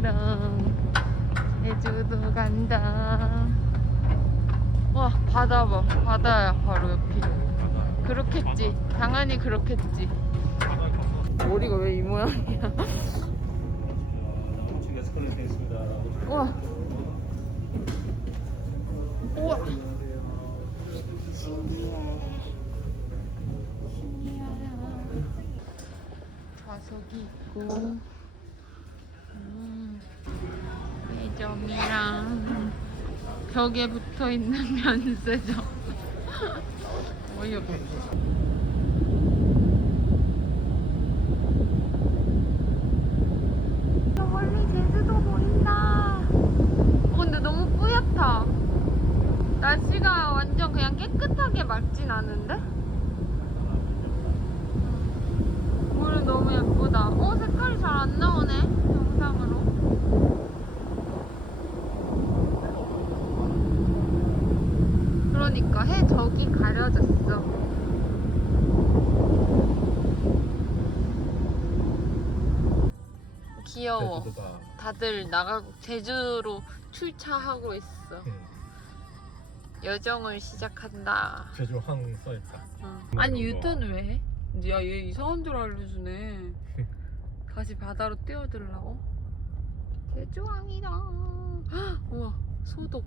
보러 제주도 간다. 와 바다 봐 바다야 바로 옆이. 그렇겠지. 당연히 그렇겠지. 머리가 왜 이 모양이야? 우와. 우와. 신기해. 신기하다. 좌석이 있고, 음, 매점이랑 벽에 붙어 있는 면세점. 어이없어. 저 멀리 제주도 보인다. 어, 근데 너무 뿌옇다. 날씨가 완전 그냥 깨끗하게 맑진 않은데? 물은 너무 예쁘다. 어, 색깔이 잘 안 나오네. 영상으로. 그러니까 해 저기 가려졌어. 귀여워. 제주도가 다들 나가고 제주로 출차하고 있어. 여정을 시작한다. 제주 항 써있다. 어. 아니 유턴 왜 해? 야 얘 이상한 줄 알려주네. 다시 바다로 뛰어들라고? 제주항이다. 헉, 우와 소독.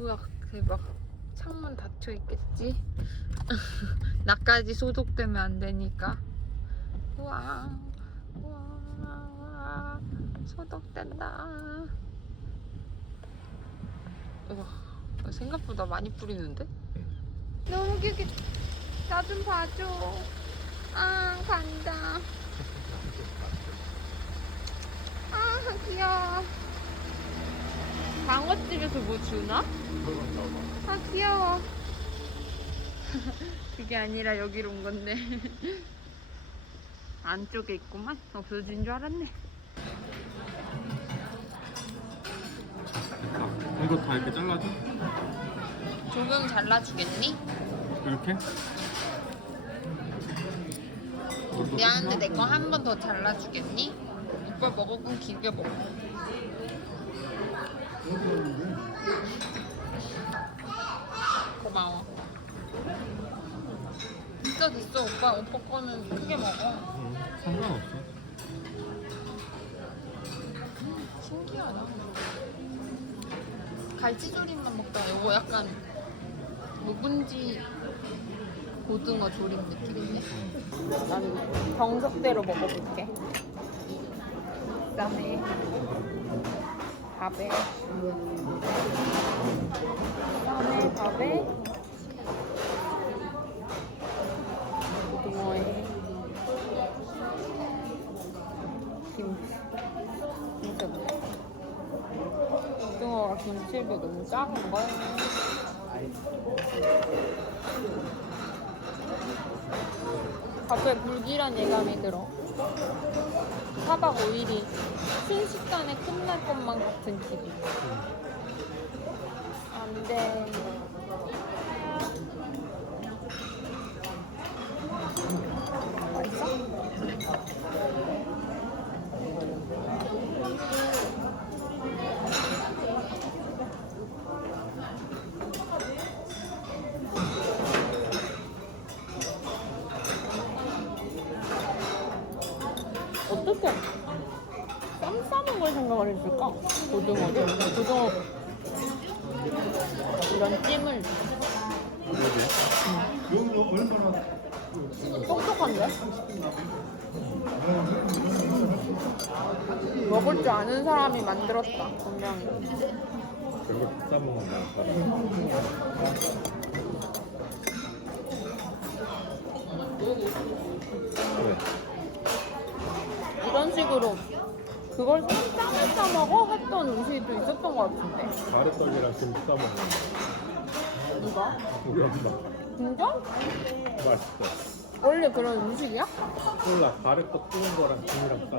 우와 대박. 창문 닫혀 있겠지? 나까지 소독되면 안 되니까. 우와 우와 소독된다. 우와 생각보다 많이 뿌리는데? 너무 귀엽게 나 좀 봐줘. 아 간다. 아 귀여워. 방어집에서 뭐 주나? 아 귀여워. 그게 아니라 여기로 온 건데. 안쪽에 있구만. 없어진 줄 알았네. 자, 이거 다 이렇게 잘라줘? 조금 잘라주겠니? 이렇게? 미안한데 내 거 한 번 더 잘라주겠니? 오빠 먹을 건 길게 먹어. 고마워. 진짜 됐어 오빠. 오빠 거는 크게 먹어. 응, 상관없어. 신기하다. 갈치조림만 먹다가 이거 약간 묵은지 고등어 조림 느낌인데? 난 정석대로 먹어볼게. 그다음에 밥에. 그다음에 밥에 고등어에 김치. 진짜 고등어랑 김치도 너무 작은 걸 갑자기 불길한 예감이 들어. 4박 5일이 순식간에 끝날 것만 같은 기분 안 돼 맛있어? 어떻게 쌈 싸는 걸 생각을 했을까? 고등어를? 고등어 이런 찜을 여기 얼마나 똑똑한데? 먹을 줄 아는 사람이 만들었다 분명히 별로 비싸 먹는 거야. 그래. 이런 식으로 그걸 쌈을 싸 먹어 했던 음식이 또 있었던 것 같은데 가래떡이랑 좀 비싸 먹는 거. 누가? 이거 진짜? 맛있어. 원래 그런 음식이야? 몰라. 가래떡 구운 거랑 김이랑 싸.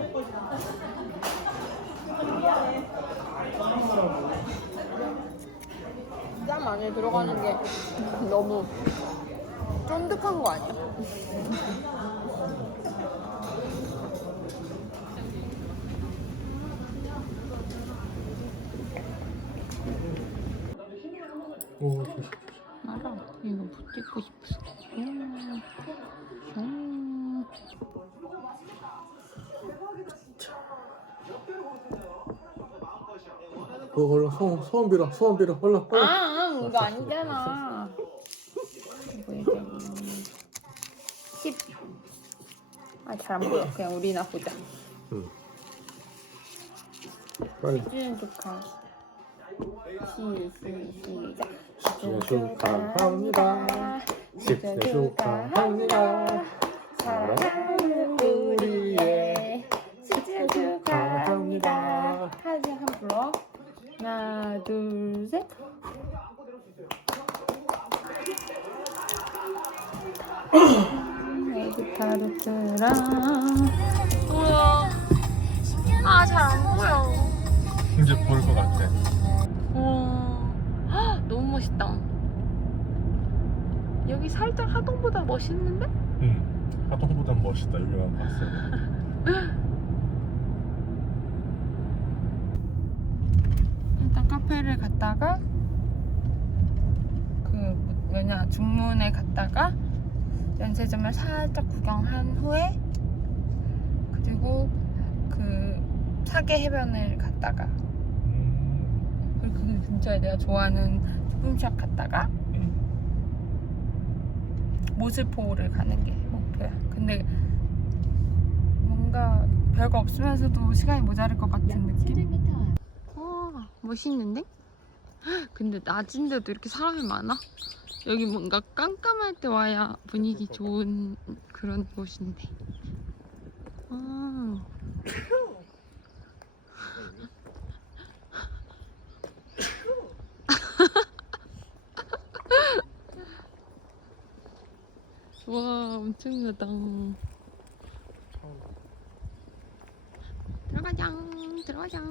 쌈 안에 들어가는 게 너무 쫀득한 거 아니야? 오, 이거 못 찍고 싶어. 음. 음. 어 얼른 소원 소원 빌어 소원 빌어 얼른 얼른. 아, 이거 아니잖아. 이거 음, 10. 아, 잘 안 보여. 그냥 우리나 보자. 응. 빨리. 시즌 축하. 시, 시, 시작. 시즌 축하합니다. 시즌 축하합니다. 사랑하는 우리의 축하합니다. 하나, 둘, 한 불러. 하나, 둘, 셋. 아, 잘안 보여. 이제 보일 것 같아. 멋있다. 여기 살짝 하동보다 멋있는데? 응. 하동보단 멋있다 여기만 봤어. 일단 카페를 갔다가 그 뭐냐 중문에 갔다가 연세점을 살짝 구경한 후에 그리고 그 사계 해변을 갔다가 음. 그리고 그 근처에 내가 좋아하는 소품샵 갔다가 응. 모슬포를 가는 게 목표야. 근데 뭔가 별거 없으면서도 시간이 모자랄 것 같은 느낌? 와 멋있는데? 헉, 근데 낮인데도 이렇게 사람이 많아? 여기 뭔가 깜깜할 때 와야 분위기 좋은 그런 곳인데. 아. 와 엄청나다. 들어가자 들어가자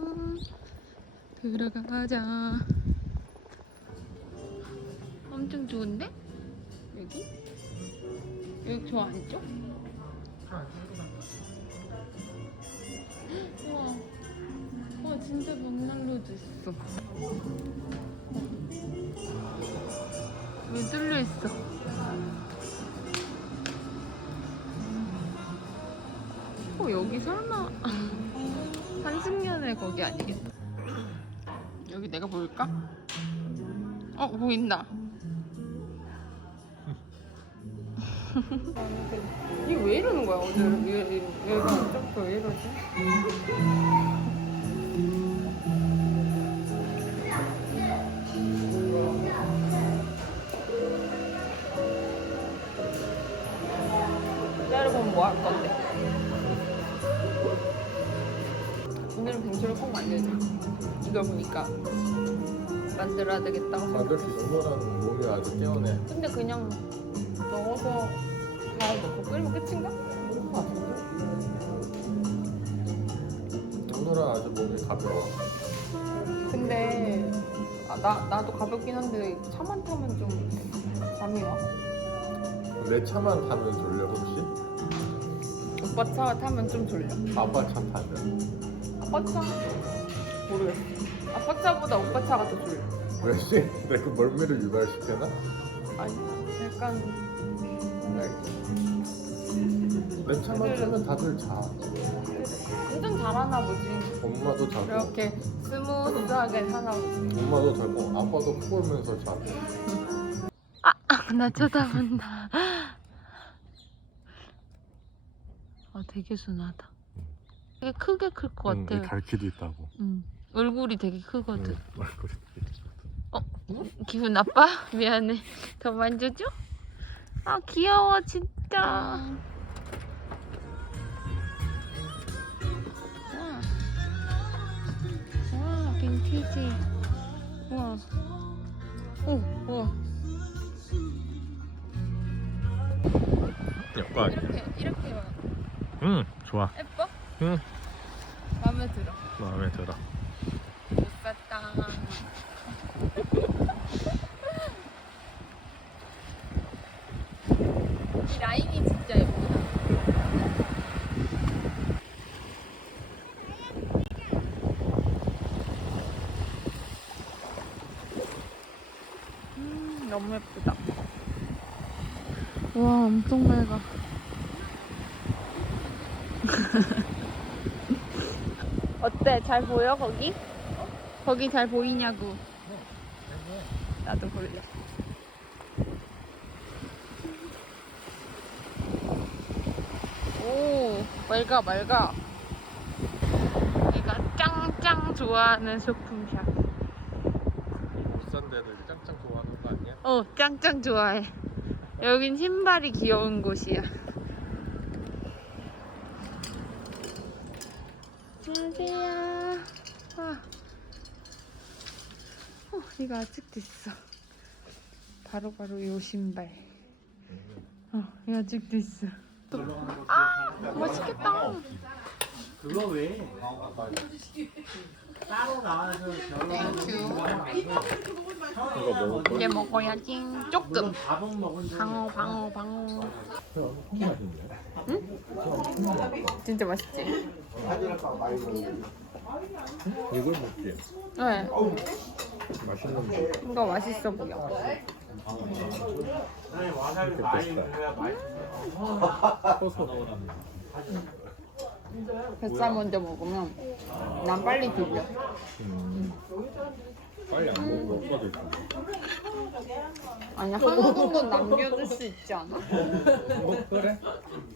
들어가자. 엄청 좋은데? 여기? 여기 저 안쪽? 우와. 와 진짜 벽난로도 있어. 왜 뚫려 어 여기 설마 한승연의 거기 아니겠다. 여기 내가 보일까? 어 보인다. 이게 왜 이러는 거야 오늘 얘, 얘가 이쪽도 왜 이러지? 이걸 보니까 만들어야 다들 생각했어. 이노라는 몸이 아주 뛰어내. 근데 그냥 넣어서 다 넣고 끓이면 끝인가? 그런 것 같은데? 이노라 아주 몸이 가벼워. 근데 아, 나 나도 가볍긴 한데 차만 타면 좀 잠이 와. 내 차만 타면 졸려 혹시? 오빠 차 타면 좀 졸려. 아빠 차 타면. 아빠 차 모르겠어. 아빠 차보다 오빠 차가 더 졸려. 왜지? 내그 멀미를 유발시켜나? 아니 약간 내 차만 타면 다들 자. 운전 잘하나 보지. 엄마도 자고, 이렇게 스무스하게 사나 보지. 엄마도 자고, 아빠도 코 골면서 자고. 나 쳐다본다. 아 되게 순하다. 되게 크게 클것 응, 같아. 갈퀴도 있다고. 응. 얼굴이 되게 크거든. 응, 얼굴이. 기분 나빠? 미안해. 더 만져줘? 아 귀여워 진짜. 와. 와 빈티지. 우와. 오, 우와. 약간. 이렇게 이렇게 와. 응, 좋아. 예뻐? 응, 마음에 들어. 마음에 들어. 이 라인이 진짜 예쁘다. 음, 너무 예쁘다. 와, 엄청 맑아. 어때? 잘 보여, 거기? 거기 잘 보이냐고. 나도 볼래. 오, 맑아, 맑아. 내가 짱짱 좋아하는 소품샵. 비싼 데들 짱짱 좋아하는 거 아니야? 어, 짱짱 좋아해. 여긴 신발이 귀여운 곳이야. 안녕하세요. 와. 어, 이거 아직도 있어. 바로 바로 요 신발. 어, 이거 아직도 있어. 아, 맛있겠다. 그거 왜? 따로 나와서? 이제 먹어야지. 조금. 밥은 먹은 적 방어, 방어, 방어. 맛있네. 진짜 맛있지? 이걸 먹지. 네. 맛있는 거. 이거 맛있어 보여. 커서. 뱃살 먼저 먹으면 난 빨리 들려. 음. 빨리 안 먹고 없어질 거야. 아니 한 우동도 남겨둘 수 있지 않아? 뭐 그래?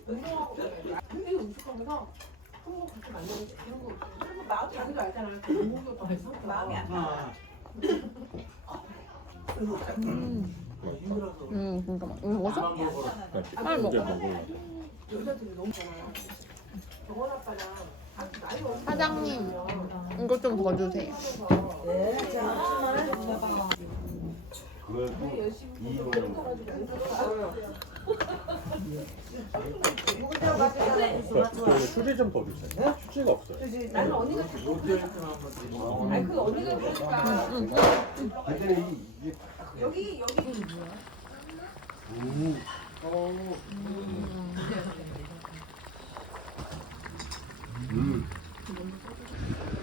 음, 음 진짜 맛. 이 거 먹었어? 나 빨리 먹어. 이제 먹을래. 사장님 이거 좀 더 주세요. 그래, 휴지 좀 더 주세요. 휴지가 없어요.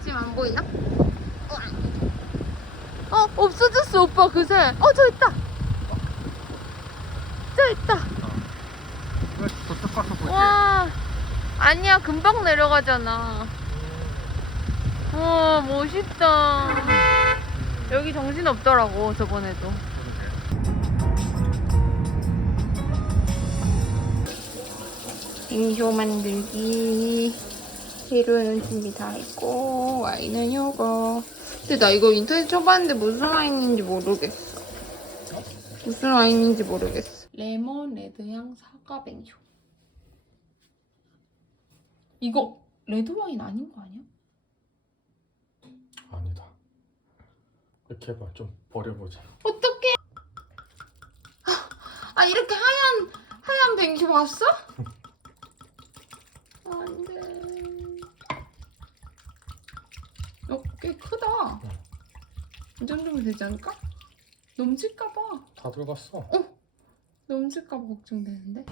지금 안 보이나? 어 없어졌어 오빠 그새. 어 저 있다. 저 있다. 저쪽 가서 보지. 와 아니야 금방 내려가잖아. 와 멋있다. 여기 정신 없더라고 저번에도. 빙쇼 만들기. 재료는 준비 다 했고 와인은 요거. 근데 나 이거 인터넷 쳐봤는데 무슨 와인인지 모르겠어. 무슨 와인인지 모르겠어. 레몬 레드향 사과 뱅쇼. 이거 레드 와인 아닌 거 아니야? 아니다. 이렇게 해봐. 좀 버려보자. 어떡해? 아 이렇게 하얀 하얀 뱅쇼 봤어? 안돼. 어, 꽤 크다. 이 정도면 되지 않을까? 넘칠까봐. 다 들어갔어. 넘칠까봐 걱정되는데.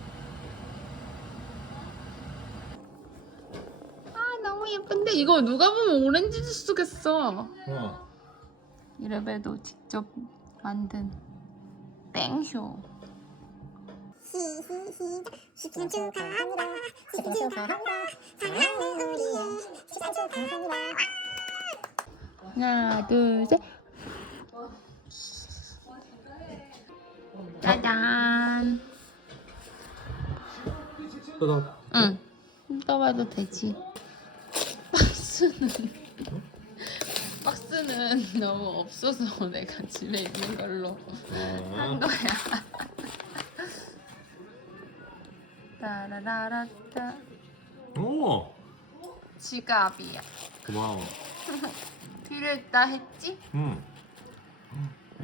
아 너무 예쁜데 이거 누가 보면 오렌지 주스겠어. 응. 이래봬도 직접 만든 땡쇼. 시킨 축하합니다. 시킨 축하합니다. 사랑하는 우리의 시간 축하합니다. 하나, 둘, 셋. 짜잔. 뜯어. 응. 떠봐도 되지. 박스는 박스는 너무 없어서 내가 집에 있는 걸로 한 아, 거야. 따라라라따. 오. 지갑이야. 고마워. 필요했다 했지? 응.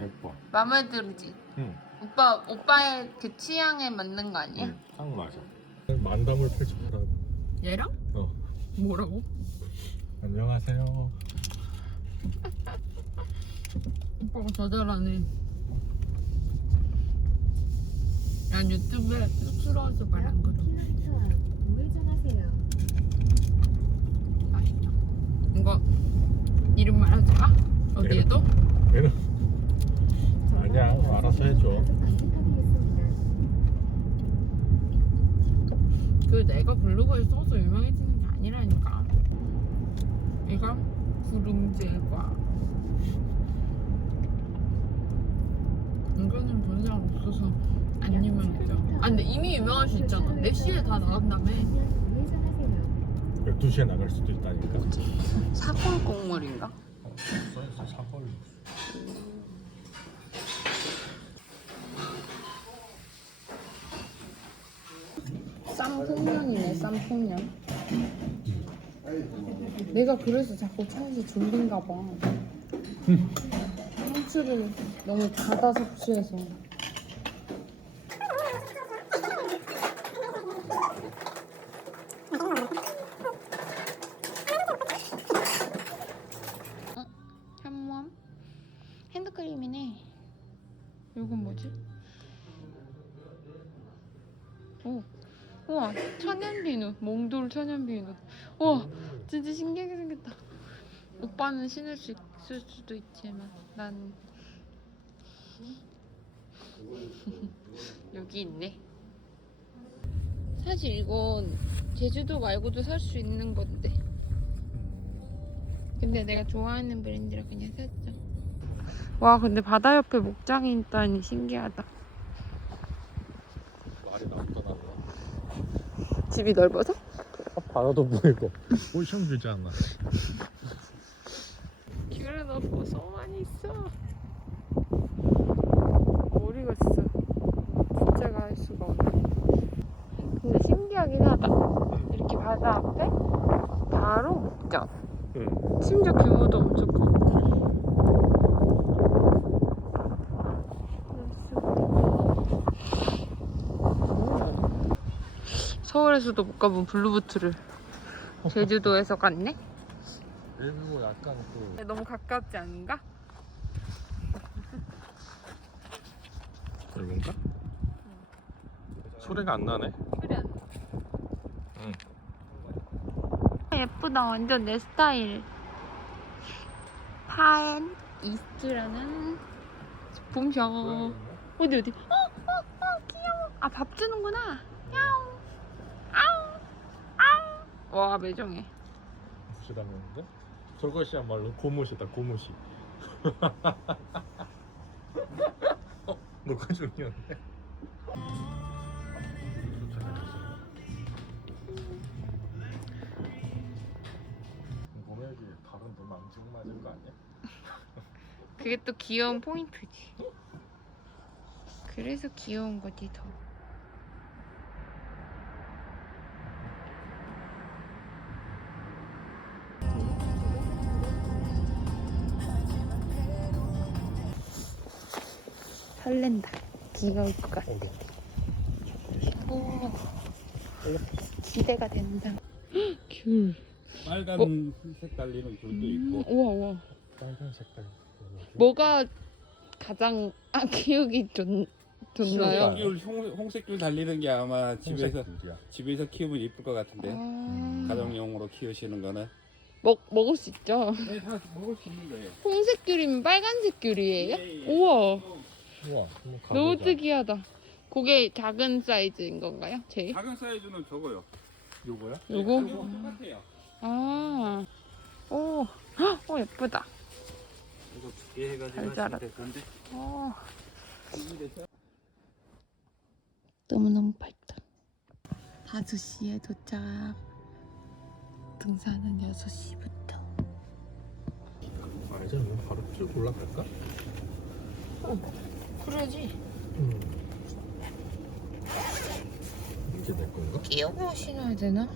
예뻐. 마음에 들지? 응. 오빠 오빠의 그 취향에 맞는 거 아니야? 응. 딱 맞아. 만담을 펼쳐보라. 얘랑? 어. 뭐라고? 안녕하세요. 오빠가 더 잘하네. 난 유튜브에 쑥스러워서 말 안 걸어. 우회전하세요. 맛있다. 이거 이름 말하지 마. 어디에도? 얘는 아니야. 알아서 해줘. 안내해드리겠습니다. 그 내가 블로그에 써서 유명해지는 게 아니라니까. 얘가 구름제과. 이거는 본 사람 없어서 안 유명해져. 아 근데 이미 유명할 수 있잖아. 4시에 다 나간다며. 우회전하세요. 12시에 나갈 수도 있다니까. 사골 국물인가? 어, 써있어, 사골. 쌈풍년이네 쌈풍년. 내가 그래서 자꾸 차에서 졸린가 봐. 상추를 너무 과다 섭취해서. 어? 현무암? 핸드크림이네. 이건 뭐지? 오, 우와 천연비누, 몽돌 천연비누. 우와, 진짜 신기하게 생겼다. 오빠는 신을 수 있을 수도 있지만 난 여기 있네. 사실 이건 제주도 말고도 살 수 있는 건데. 근데 내가 좋아하는 브랜드라 그냥 샀죠. 와, 근데 바다 옆에 목장이 있다니 신기하다. 말이 나왔다 나와. 집이 넓어서? 바다도 보이고. 오션 주지 않나? 귤에 너 고소만 있어. 머리가 진짜 진짜가 할 수가 없네. 근데 신기하긴 하다. 이렇게 바다 앞에 바로 목장. 응. 심지어 규모도 엄청 커. 서울에서도 못 가본 블루부트를 제주도에서 갔네? 일부 약간 그 너무 가깝지 않은가? 이건가? 소리가 안 나네. 그래. 응. 예쁘다. 완전 내 스타일. 파앤 이스트라는 봄샵. 어디 어디? 어, 어, 어, 귀여워. 아, 밥 주는구나. 야옹. 아우. 아우. 와, 매정해. 무시당했는데? 저것이야말로 고무시다 고무시. 어? 녹화 중이었네. 몸에게 다른 놈 안지고 맞을 거 아니야? 그게 또 귀여운 포인트지. 그래서 귀여운 거지, 더. 설렌다. 비가 올 것 같아. 오, 기대가 된다. 귤. 빨간 색 달리는 귤도 있고 우와, 우와. 빨간 색깔. 뭐가 가장 아 키우기 좋, 좋나요? 귤 홍, 홍색귤 달리는 게 아마 집에서 집에서 집에서 키우면 이쁠 것 같은데 아, 가정용으로 키우시는 거는 먹 먹을 수 있죠. 네, 다 먹을 수 있는 거예요. 홍색 귤이면 빨간색 귤이에요? 예, 예. 우와, 우와, 한번 가보자. 너무 특이하다. 그게 작은 사이즈인 건가요? 제일? 작은 사이즈는 저거요. 요거야? 요거? 이거 똑같아요. 아, 오, 헉, 오 예쁘다. 이거 두 개 해가지고 잘 하시면 자랐다. 될 건데. 오. 너무너무 밝다. 5시에 도착. 등산은 6시부터. 아 이제 뭐 바로 쭉 올라갈까? 그러지. 음. 이게 내 건가? 끼우고 신어야 되나?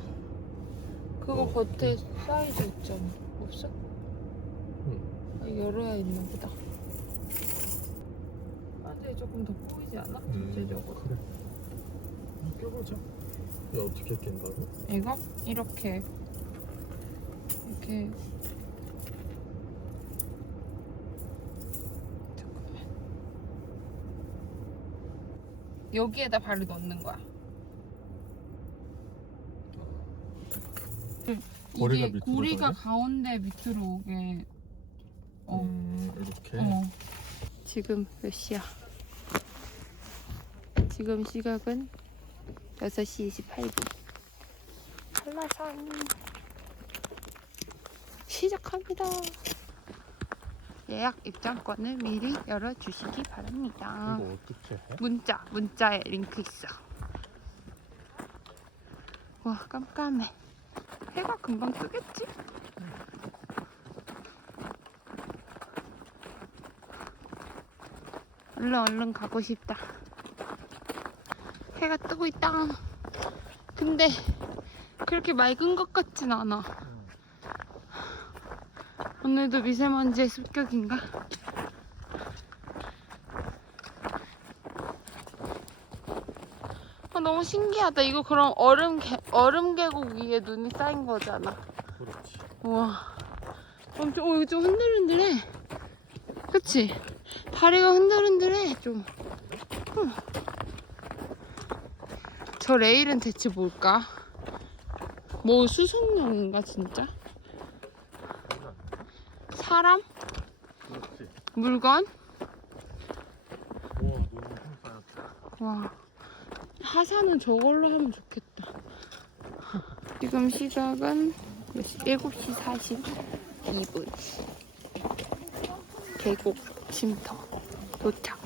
그거 겉에 사이즈 있잖아. 없어? 응. 아, 열어야 있나 보다. 바지에 조금 더 보이지 않아? 전체적으로. 그래. 껴보자. 야 어떻게 낀다고? 이거? 이렇게. 이렇게. 잠깐만. 여기에다 발을 넣는 거야. 고리가 이게 밑으로 고리가? 가운데 밑으로 오게. 어. 음, 이렇게. 어. 지금 몇 시야? 지금 시각은 6시 28분. 한라산 시작합니다. 예약 입장권을 미리 열어주시기 바랍니다. 이거 어떻게 해? 문자, 문자에 링크 있어. 와, 깜깜해. 해가 금방 뜨겠지? 얼른 얼른 가고 싶다. 해가 뜨고 있다. 근데 그렇게 맑은 것 같진 않아. 오늘도 미세먼지의 습격인가? 아, 너무 신기하다. 이거 그럼 얼음 계, 얼음 계곡 위에 눈이 쌓인 거잖아. 그렇지. 우와. 엄청, 어, 이거 좀 흔들흔들해. 그치? 다리가 흔들흔들해, 좀. 어. 저 레일은 대체 뭘까? 뭐 수송용인가, 진짜? 사람? 그렇지. 물건? 우와 너무 힘 쌓였다. 와. 하산은 저걸로 하면 좋겠다. 지금 시각은 몇 시? 7시 42분. 계곡 쉼터 도착.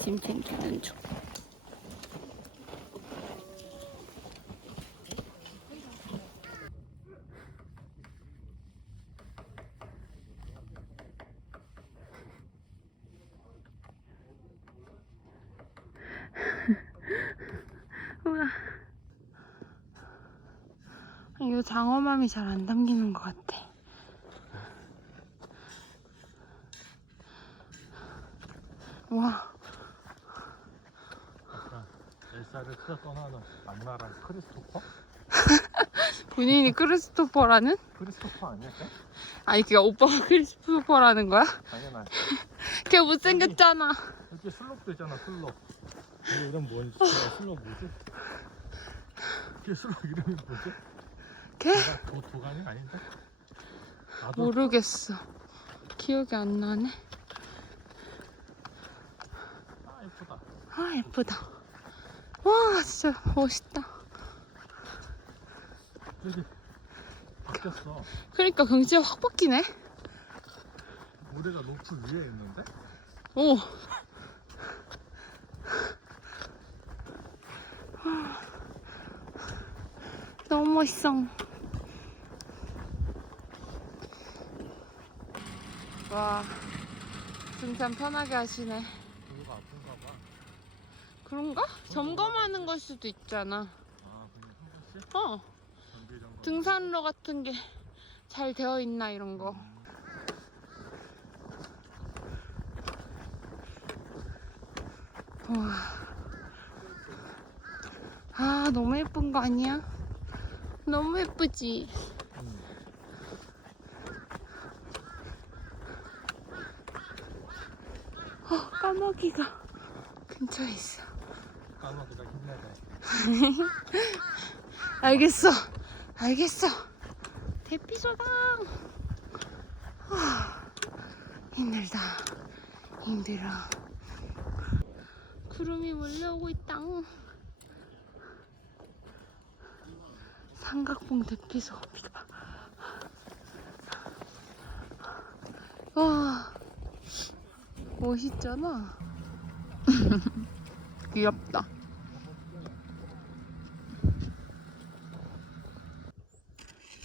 짐 챙기는 중. 우와. 이거 장어맘이 잘 안 담기는 것 같아. 와, 엘사를 떠나는 악랄한 크리스토퍼? 본인이 크리스토퍼라는? 크리스토퍼 아니야? 걔? 아니, 그니까 오빠가 크리스토퍼라는 거야? 당연하지. 걔 못생겼잖아. 이렇게 슬롭도 있잖아 슬롭. 이거 이름 뭔지 몰라. 슬롭 뭐지? 걔 슬롭 이름이 뭐지? 걔? 도가- 도, 도가니 아닌데? 나도 모르겠어. 기억이 안 나네. 아 예쁘다. 아, 예쁘다. 와, 진짜 멋있다. 여기 바뀌었어. 그러니까 경치가 확 바뀌네. 모래가 높은 위에 있는데? 오. 너무 멋있어. 와, 등산 편하게 하시네. 그거가 아픈가 봐. 그런가? 점검하는 걸 수도 있잖아. 아 그냥 한 번씩 어, 점검. 등산로 같은 게 잘 되어 있나 이런 거. 와. 아, 너무 예쁜 거 아니야? 너무 예쁘지? 음. 어, 까마귀가 근처에 있어. 까마귀가 힘내네. 알겠어. 알겠어. 대피소당. 아, 힘들다. 힘들어. 구름이 몰려오고 있다. 삼각봉 대피소. 봐. 와, 멋있잖아. 귀엽다.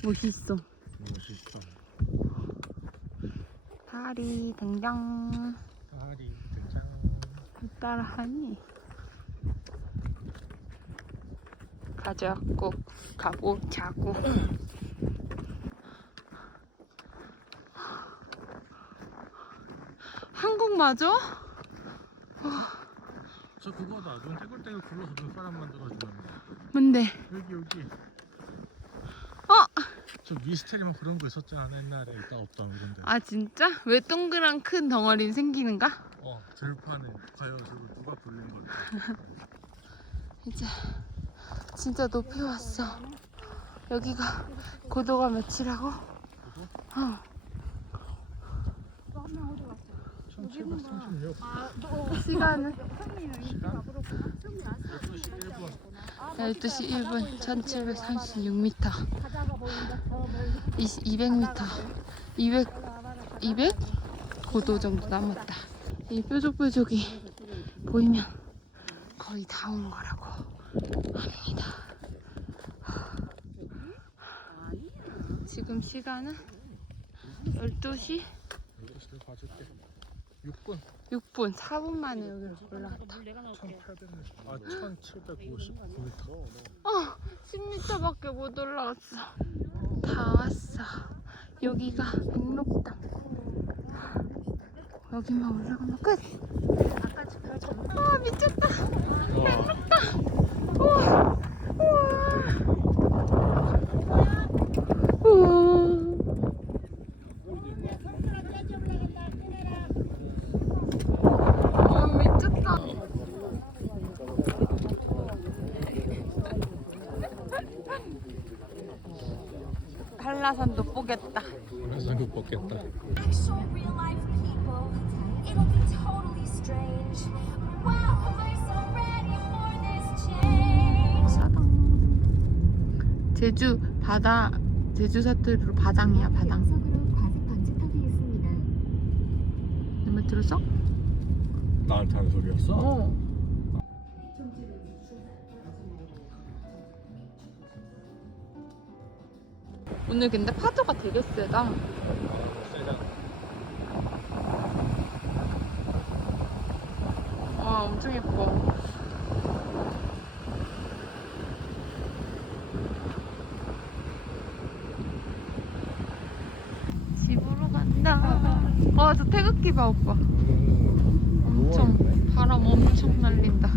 멋있어. 멋있어. 다리 등장. 다리 등장. 따라하니. 가자, 꼭 가고 자고. 한국 맞아? 저 그거다. 눈 떼굴떼굴 굴러서 눈사람 만들어주는 거. 뭔데? 여기 여기. 어? 저 미스테리만 그런 거 있었잖아 옛날에 있다 없다 그런데. 아 진짜? 왜 동그란 큰 덩어리 생기는가? 어 들판에 과연 누가 불린 걸까? 이제 진짜 높이 왔어. 여기가 고도가 몇이라고? 어. 천천히 1736 시간은 시간 12시 1분 12시 1분 1736m 200m 200 200 고도 정도 남았다 이 뾰족뾰족이 보이면 거의 다 온 거라고 합니다 지금 시간은 12시 12시를 봐줄게 6분 6분 4분 만에 여기로 올라왔다 1800m 아 1759m 어, 10m밖에 못 올라왔어. 다 왔어. 여기가 백록당. 여기만 올라가면 끝. 아 미쳤다. 우와, 우와, 우와. 아 미쳤다. 한라산도 보겠다. 그래서 못 벗겠다 actual real life people. It'll be totally strange. Wow, 제주 바다 제주 사투리로 바당이야 바당. 너말 들었어? 나한테 하는 소리였어? 어. 오늘 근데 파도가 되게 세다. 와 엄청 예뻐. 집으로 간다. 와저 태극기 봐 오빠. 엄청 바람 엄청 날린다.